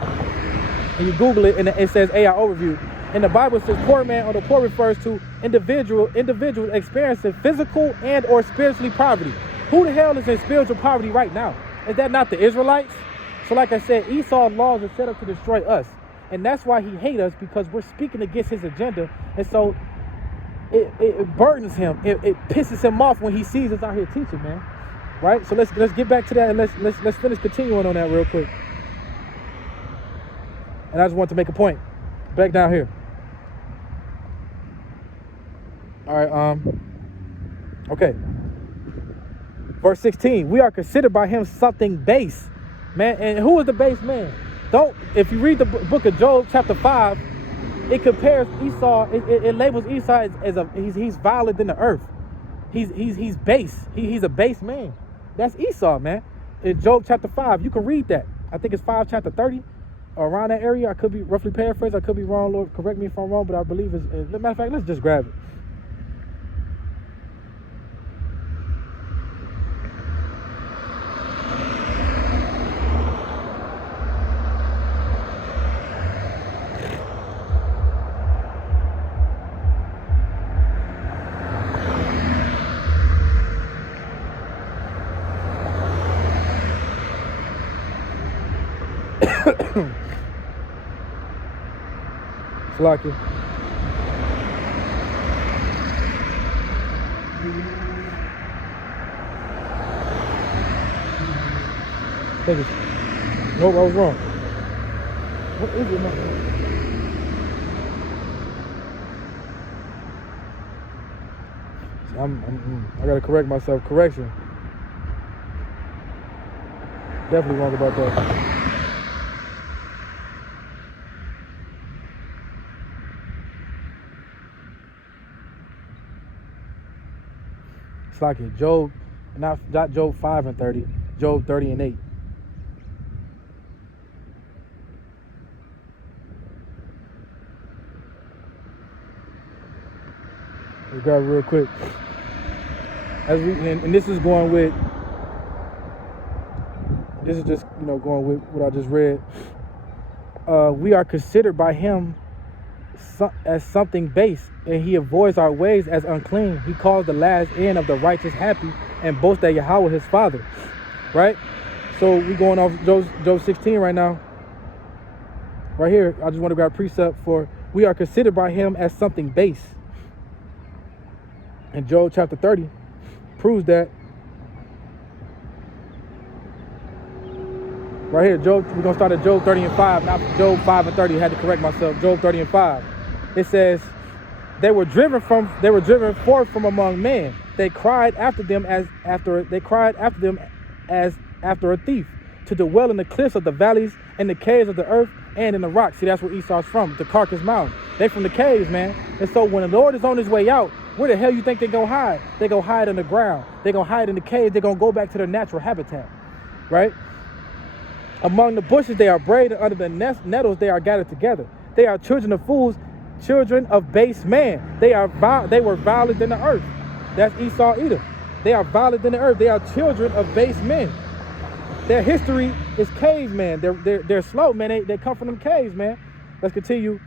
and you Google it, and it says AI overview. And the Bible says poor man, or the poor refers to individuals experiencing physical and or spiritually poverty. Who the hell is in spiritual poverty right now? Is that not the Israelites? So like I said, Esau's laws are set up to destroy us. And that's why he hates us, because we're speaking against his agenda. And so it burdens him. It pisses him off when he sees us out here teaching, man. Right? So let's get back to that, and let's finish continuing on that real quick. And I just want to make a point. Back down here. All right, okay. Verse 16, we are considered by him something base, man. And who is the base man? If you read the book of Job, chapter 5, it compares Esau, it labels Esau as he's violent than the earth. He's base. He's a base man. That's Esau, man. In Job chapter 5, you can read that. I think it's 5 chapter 30, or around that area. I could be roughly paraphrased. I could be wrong. Lord, correct me if I'm wrong, but I believe it's matter of fact, let's just grab it. Lucky. Nope, I was wrong. What is it now? I gotta correct myself. Correction. Definitely wrong about that. It's like it. Job, not Job 5 and 30, Job 30 and 8. Let's grab it real quick. And this is going with, this is just, going with what I just read. We are considered by him as something base, and he avoids our ways as unclean. He calls the last end of the righteous happy, and boasts that Yahweh his father. Right? So we going off Job 16 right now. Right here, I just want to grab a precept for we are considered by him as something base. And Job chapter 30 proves that. Right here, we're going to start at Job 30 and 5, not Job 5 and 30. I had to correct myself. Job 30 and 5. It says, they were driven forth from among men. They cried after them as after a thief, to dwell in the cliffs of the valleys, in the caves of the earth, and in the rocks. See, that's where Esau's from, the carcass mountain. They from the caves, man. And so when the Lord is on his way out, Where the hell you think they gonna hide? They gonna hide in the ground. They gonna hide in the cave. They gonna go back to their natural habitat, right? Among the bushes they are braided, under the nettles they are gathered together. They are children of fools, children of base man. They were violent than the earth. That's Esau, Edom. They are violent than the earth. They are children of base men. Their history is caveman. They're slow, man. They come from them caves, man. Let's continue.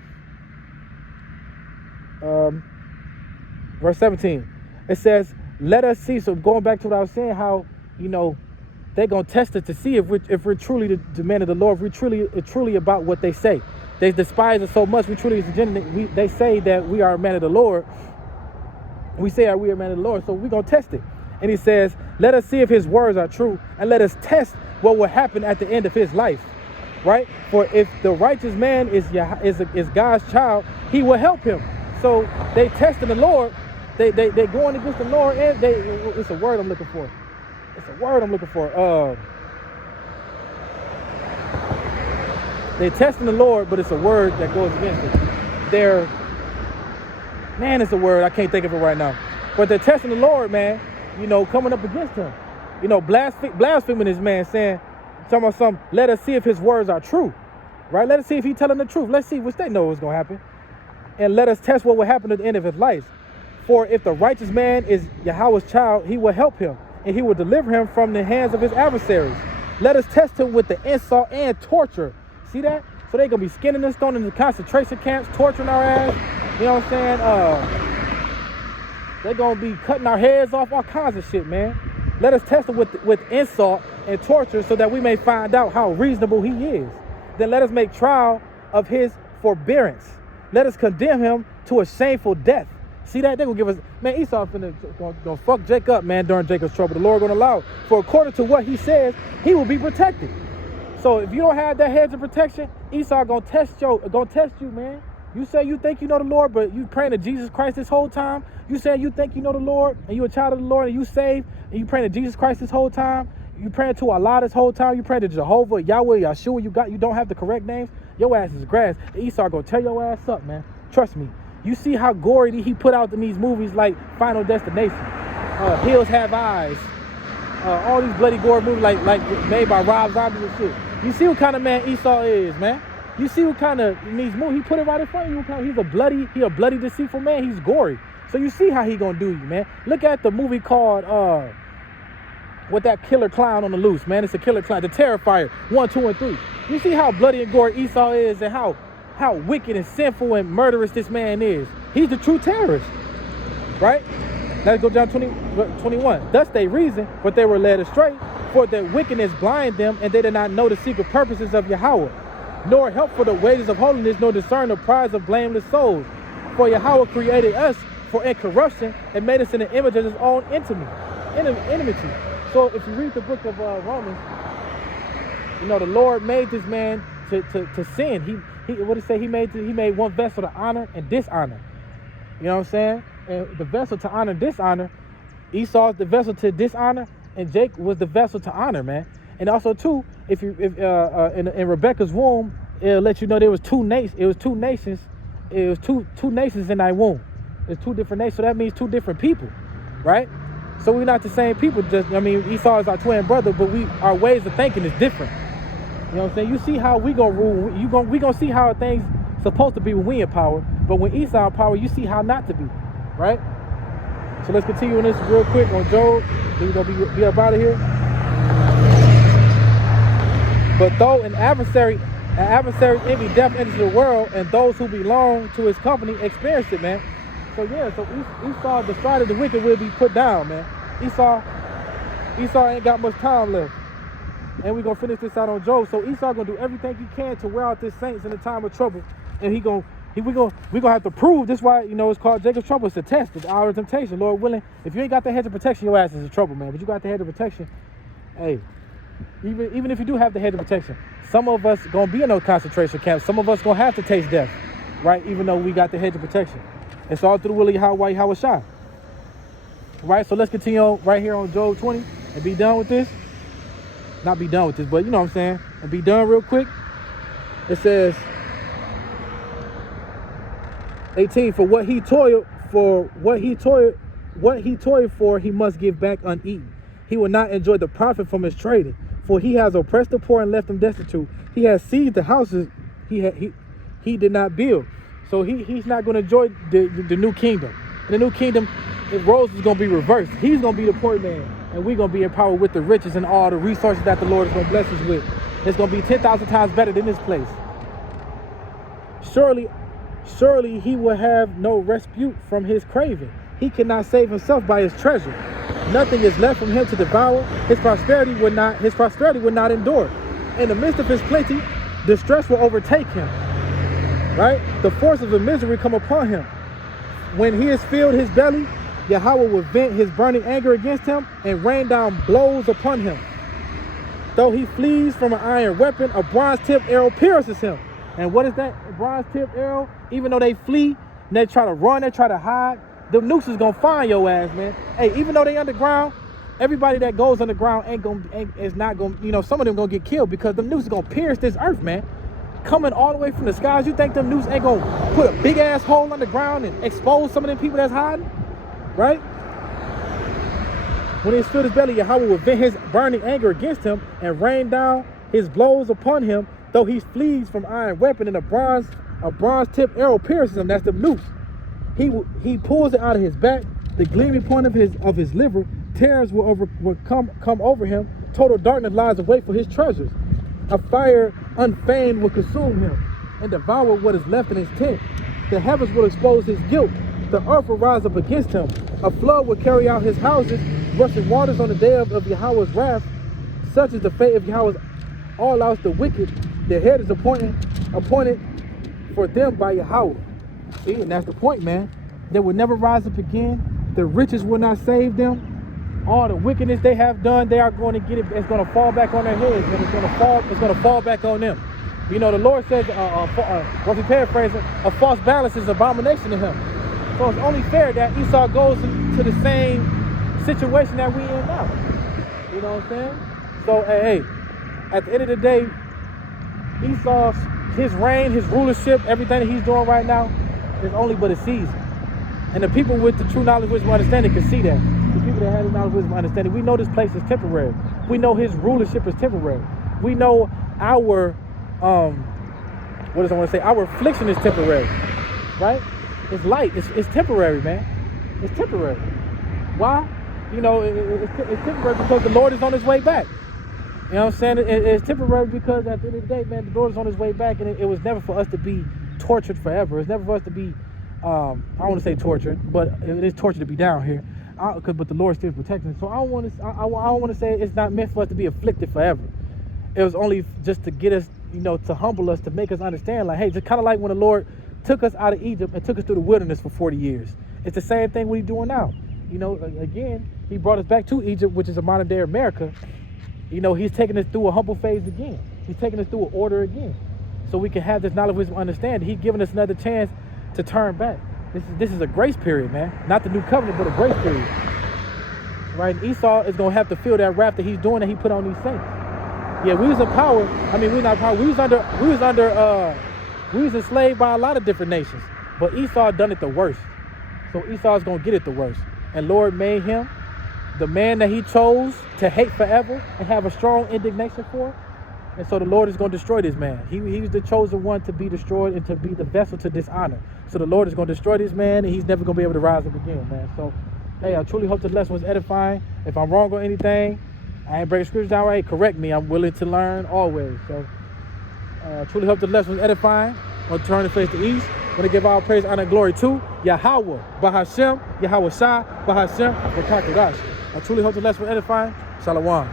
Verse 17. It says, let us see. So going back to what I was saying, how, they're going to test us to see if we're truly the men of the Lord, if we're truly about what they say. They despise us so much. We truly, they say that we are a man of the Lord. We say that we are a man of the Lord. So we're going to test it. And he says, let us see if his words are true, and let us test what will happen at the end of his life. Right? For if the righteous man is God's child, he will help him. So they testing the Lord. They going against the Lord, and it's a word I'm looking for. It's a word I'm looking for. They're testing the Lord, but it's a word that goes against it. It's a word, I can't think of it right now. But they're testing the Lord, man, coming up against him. Blaspheming this man, talking about something, let us see if his words are true. Right? Let us see if he's telling the truth. Let's see, which they know what's going to happen. And let us test what will happen at the end of his life. For if the righteous man is Yahweh's child, he will help him, and he will deliver him from the hands of his adversaries. Let us test him with the insult and torture. See that? So they're going to be skinning us, thrown into concentration camps, torturing our ass. You know what I'm saying? They're going to be cutting our heads off, all kinds of shit, man. Let us test him with insult and torture so that we may find out how reasonable he is. Then let us make trial of his forbearance. Let us condemn him to a shameful death. See that? They're going to give us... Man, Esau gonna fuck Jacob up, man, during Jacob's trouble. The Lord going to allow it. For according to what he says, he will be protected. So if you don't have that hedge of protection, Esau going to test you, man. You say you think you know the Lord, but you praying to Jesus Christ this whole time. You say you think you know the Lord, and you a child of the Lord, and you saved, and you praying to Jesus Christ this whole time. You praying to Allah this whole time. You praying to Jehovah, Yahweh, Yahshua. You don't have the correct names. Your ass is grass. Esau gonna tear your ass up, man. Trust me. You see how gory he put out in these movies like Final Destination, Hills Have Eyes, all these bloody gore movies like made by Rob Zombie and shit. You see what kind of man Esau is, man. You see what kind of in these movies he put it right in front of you. He's a bloody deceitful man. He's gory. So you see how he gonna do you, man. Look at the movie called with that killer clown on the loose, man. It's a killer clown, the Terrifier 1, 2, and 3. You see how bloody and gory Esau is, and how wicked and sinful and murderous this man is. He's the true terrorist, right? Let's go down 21. Thus they reasoned, but they were led astray, for their wickedness blinded them, and they did not know the secret purposes of Yahweh, nor help for the wages of holiness, nor discern the prize of blameless souls. For Yahweh created us for incorruption and made us in the image of his own enmity. So if you read the book of Romans, the Lord made this man to sin. He what did he say? He made one vessel to honor and dishonor. You know what I'm saying? And the vessel to honor and dishonor, Esau is the vessel to dishonor, and Jacob was the vessel to honor, man. And also too, if in Rebecca's womb, it'll let you know there was two nations. It was two nations. It was two nations in that womb. It's two different nations. So that means two different people, right? So we're not the same people. Esau is our twin brother, but our ways of thinking is different. You know what I'm saying? You see how we gonna rule. We gonna see how things supposed to be when we in power, but when Esau in power, you see how not to be, right? So let's continue on this real quick on Job. We're gonna be up out of here. But though an adversary envy death into the world, and those who belong to his company experience it, man. So Esau, the stride of the wicked, will be put down, man. Esau ain't got much time left. And we're going to finish this out on Job. So Esau going to do everything he can to wear out this saints in the time of trouble. And we're going to have to prove this. Why, it's called Jacob's trouble. It's a test. It's our temptation. Lord willing, if you ain't got the hedge of protection, your ass is in trouble, man. But you got the hedge of protection. Hey, even if you do have the hedge of protection, some of us going to be in those concentration camps. Some of us going to have to taste death, right? Even though we got the hedge of protection. It's all through the will of Yahweh Shai. Right? So let's continue on right here on Job 20 and be done with this. Not be done with this, but you know what I'm saying. And be done real quick. It says, 18, for what he toiled For what he toiled for, he must give back uneaten. He will not enjoy the profit from his trading, for he has oppressed the poor and left them destitute. He has seized the houses he did not build. So he's not going to enjoy the new kingdom. In the new kingdom, the roles is going to be reversed. He's going to be the poor man, and we're going to be empowered with the riches and all the resources that the Lord is going to bless us with. It's going to be 10,000 times better than this place. Surely he will have no respite from his craving. He cannot save himself by his treasure. Nothing is left from him to devour. His prosperity will not endure. In the midst of his plenty, distress will overtake him. Right? The force of the misery come upon him. When he has filled his belly, Yahweh will vent his burning anger against him and rain down blows upon him. Though he flees from an iron weapon, a bronze-tipped arrow pierces him. And what is that? A bronze-tipped arrow? Even though they flee, and they try to run, they try to hide, the nukes is gonna find your ass, man. Hey, even though they underground, everybody that goes underground is not gonna, you know, some of them gonna get killed because the nukes is gonna pierce this earth, man. Coming all the way from the skies, you think them nukes ain't gonna put a big ass hole underground and expose some of them people that's hiding? Right? When he has filled his belly, Yahweh will vent his burning anger against him and rain down his blows upon him. Though he flees from iron weapon and a bronze-tipped arrow pierces him, that's the noose. He pulls it out of his back. The gleaming point of his liver, terrors will come over him. Total darkness lies await for his treasures. A fire unfeigned will consume him and devour what is left in his tent. The heavens will expose his guilt. The earth will rise up against him. A flood will carry out his houses, rushing waters on the day of Yahweh's wrath. Such is the fate of Yahweh's all out the wicked. Their head is appointed for them by Yahweh. See, and that's the point, man. They will never rise up again. The riches will not save them. All the wickedness they have done, they are going to get it. It's going to fall back on their heads, and it's going to fall back on them. You know, the Lord says, what we paraphrasing, a false balance is abomination to him. So it's only fair that Esau goes into the same situation that we in now. You know what I'm saying? So, hey, at the end of the day, Esau, his reign, his rulership, everything that he's doing right now is only but a season. And the people with the true knowledge, wisdom, understanding can see that. The people that have the knowledge, wisdom, understanding, we know this place is temporary. We know his rulership is temporary. We know our, our affliction is temporary, right? It's light. It's temporary, man. It's temporary. Why? You know, it's temporary because the Lord is on his way back. You know what I'm saying? It's temporary because at the end of the day, man, the Lord is on his way back, and it was never for us to be tortured forever. It's never for us to be, I don't want to say tortured, but it is torture to be down here. But the Lord still protecting us. So I don't want to say it's not meant for us to be afflicted forever. It was only just to get us, you know, to humble us, to make us understand, like, hey, just kind of like when the Lord took us out of Egypt and took us through the wilderness for 40 years. It's the same thing what he's doing now. You know, again, he brought us back to Egypt, which is a modern day America. You know, he's taking us through a humble phase again. He's taking us through an order again. So we can have this knowledge, wisdom, understanding. He's giving us another chance to turn back. This is a grace period, man. Not the new covenant, but a grace period. Right? And Esau is going to have to feel that wrath that he's doing that he put on these saints. Yeah, we was in power. I mean, we not power. We was enslaved by a lot of different nations. But Esau done it the worst. So Esau's going to get it the worst. And Lord made him the man that he chose to hate forever and have a strong indignation for. And so the Lord is going to destroy this man. He was the chosen one to be destroyed and to be the vessel to dishonor. So the Lord is going to destroy this man, and he's never going to be able to rise up again, man. So, hey, I truly hope the lesson was edifying. If I'm wrong on anything, I ain't breaking scriptures down right, correct me. I'm willing to learn always. So I truly hope the lesson was edifying. I'm going to turn the face to east. I'm going to give all praise, honor, and glory to Yahweh, Bahashem, Yahweh Shai, Bahashem, Wakakadash. I truly hope the lesson was edifying. Shalom.